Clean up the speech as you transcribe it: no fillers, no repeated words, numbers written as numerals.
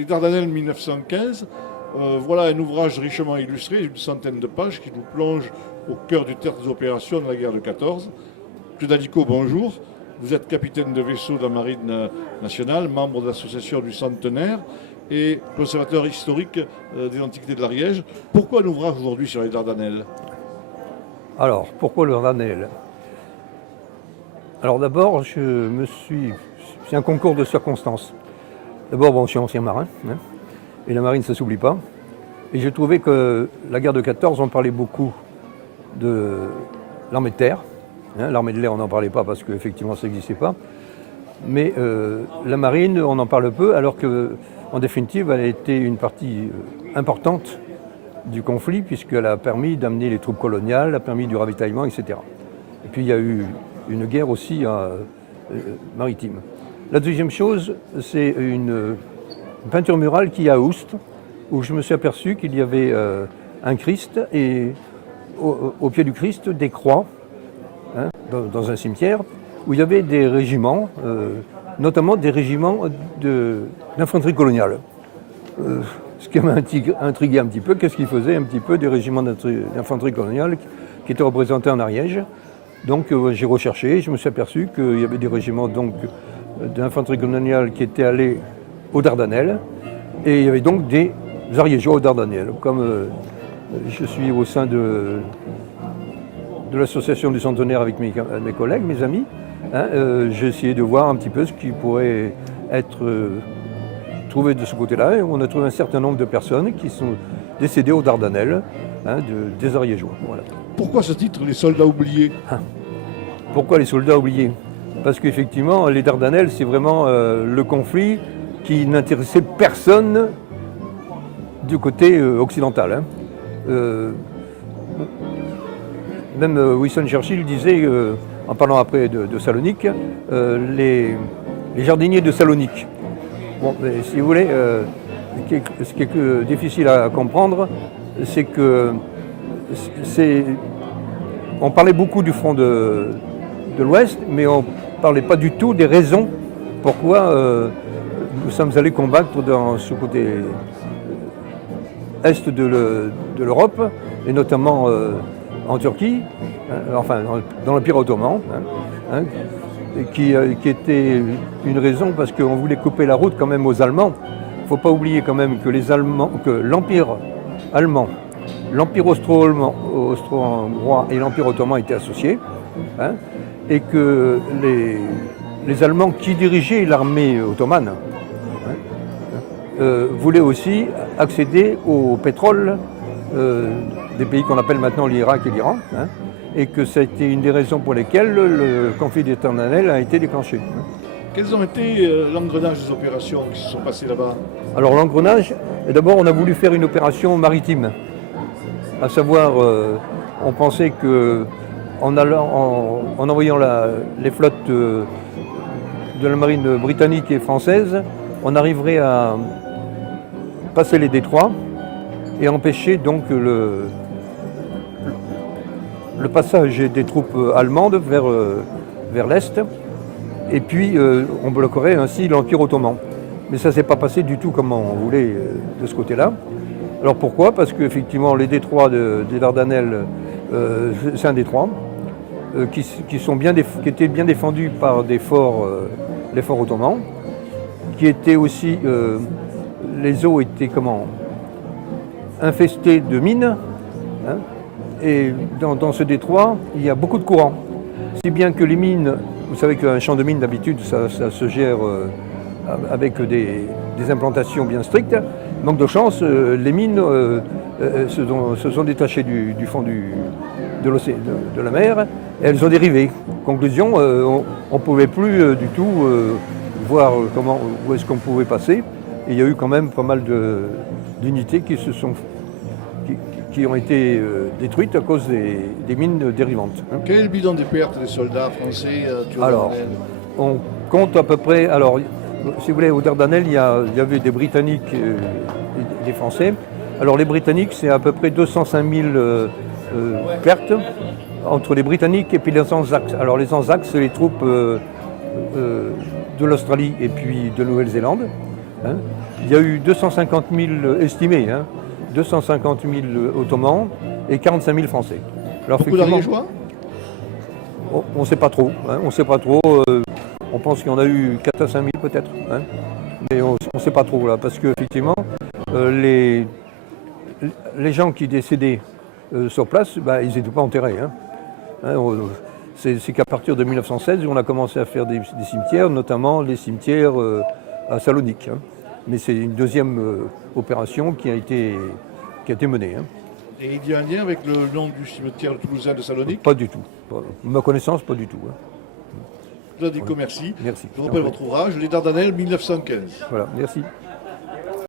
Les Dardanelles 1915, voilà un ouvrage richement illustré, une centaine de pages, qui nous plonge au cœur du théâtre des opérations de la guerre de 14. Claude Alicot, bonjour. Vous êtes capitaine de vaisseau de la Marine nationale, membre de l'association du Centenaire et conservateur historique des Antiquités de l'Ariège. Pourquoi un ouvrage aujourd'hui sur les Dardanelles? Alors, pourquoi le Dardanelles? Alors d'abord, c'est un concours de circonstances. D'abord, bon, je suis ancien marin, hein, et la marine, ça ne s'oublie pas. Et j'ai trouvé que la guerre de 14, on parlait beaucoup de l'armée de terre. Hein, l'armée de l'air, on n'en parlait pas parce qu'effectivement, ça n'existait pas. Mais la marine, on en parle peu, alors qu'en définitive, elle a été une partie importante du conflit, puisqu'elle a permis d'amener les troupes coloniales, a permis du ravitaillement, etc. Et puis, il y a eu une guerre aussi maritime. La deuxième chose, c'est une peinture murale qui est à Oust, où je me suis aperçu qu'il y avait un Christ et au pied du Christ des croix, hein, dans un cimetière, où il y avait des régiments, notamment des régiments d'infanterie coloniale. Ce qui m'a intrigué un petit peu, qu'est-ce qu'ils faisaient un petit peu des régiments d'infanterie coloniale qui étaient représentés en Ariège. Donc j'ai recherché, je me suis aperçu qu'il y avait des régiments d'infanterie coloniale qui étaient allés aux Dardanelles, et il y avait donc des Ariégeois aux Dardanelles. Comme je suis au sein de l'association du Centenaire avec mes collègues, mes amis, hein, j'ai essayé de voir un petit peu ce qui pourrait être trouvé de ce côté-là, et on a trouvé un certain nombre de personnes qui sont décédées aux Dardanelles, hein, des Ariégeois. Voilà. Pourquoi ce titre, Les soldats oubliés? Pourquoi les soldats oubliés? Parce qu'effectivement, les Dardanelles, c'est vraiment le conflit qui n'intéressait personne du côté occidental. Hein. Même Winston Churchill disait, en parlant après de Salonique, les jardiniers de Salonique. Bon, mais si vous voulez, ce qui est difficile à comprendre, c'est que on parlait beaucoup du front de l'Ouest, mais on ne parlait pas du tout des raisons pourquoi nous sommes allés combattre dans ce côté est de l'Europe, et notamment en Turquie, hein, enfin dans l'Empire ottoman, hein, qui était une raison parce qu'on voulait couper la route quand même aux Allemands. Il ne faut pas oublier quand même que l'Empire allemand, l'Empire austro-hongrois et l'Empire ottoman étaient associés, hein, et que les Allemands qui dirigeaient l'armée ottomane, hein, voulaient aussi accéder au pétrole des pays qu'on appelle maintenant l'Irak et l'Iran, hein, et que ça a été une des raisons pour lesquelles le conflit des Dardanelles a été déclenché. Quels ont été l'engrenage des opérations qui se sont passées là-bas? Alors l'engrenage, d'abord on a voulu faire une opération maritime, à savoir on pensait qu'en envoyant les flottes de la marine britannique et française, on arriverait à passer les détroits et empêcher donc le passage des troupes allemandes vers l'Est, et puis on bloquerait ainsi l'Empire ottoman. Mais ça ne s'est pas passé du tout comme on voulait de ce côté-là. Alors pourquoi? Parce qu'effectivement les détroits des Dardanelles, c'est un détroit qui était bien défendu par les forts ottomans, qui étaient aussi, les eaux étaient infestées de mines, hein, et dans ce détroit, il y a beaucoup de courants. Si bien que les mines, vous savez qu'un champ de mines d'habitude, ça se gère avec des implantations bien strictes. Manque de chance, les mines se sont détachées du fond de la mer, et elles ont dérivé. Conclusion, on ne pouvait plus du tout voir où est-ce qu'on pouvait passer. Et il y a eu quand même pas mal d'unités qui ont été détruites à cause des mines dérivantes. Quel est le bilan des pertes des soldats français Alors, on compte à peu près. Alors, si vous voulez, aux Dardanelles, il y avait des Britanniques et des Français. Alors, les Britanniques, c'est à peu près 205 000 pertes entre les Britanniques et puis les Anzacs. Alors, les Anzacs, c'est les troupes de l'Australie et puis de Nouvelle-Zélande. hein. Il y a eu 250 000 estimés, hein, 250 000 Ottomans et 45 000 Français. Alors, Beaucoup d'Ariégeois? on ne sait pas trop. Hein, on ne sait pas trop. On pense qu'il y en a eu 4 à 5 000 peut-être. Hein, mais on ne sait pas trop là, parce qu'effectivement, les gens qui décédaient sur place, bah, ils n'étaient pas enterrés. Hein. Hein, c'est qu'à partir de 1916, on a commencé à faire des cimetières, notamment les cimetières à Salonique. Hein. Mais c'est une deuxième opération qui a été menée. Hein. Et il y a un lien avec le nom du cimetière toulousain de Salonique? Pas du tout. À ma connaissance, pas du tout. Hein. Claude Dico, merci. Merci. Je vous rappelle votre ouvrage, Les Dardanelles 1915. Voilà, merci.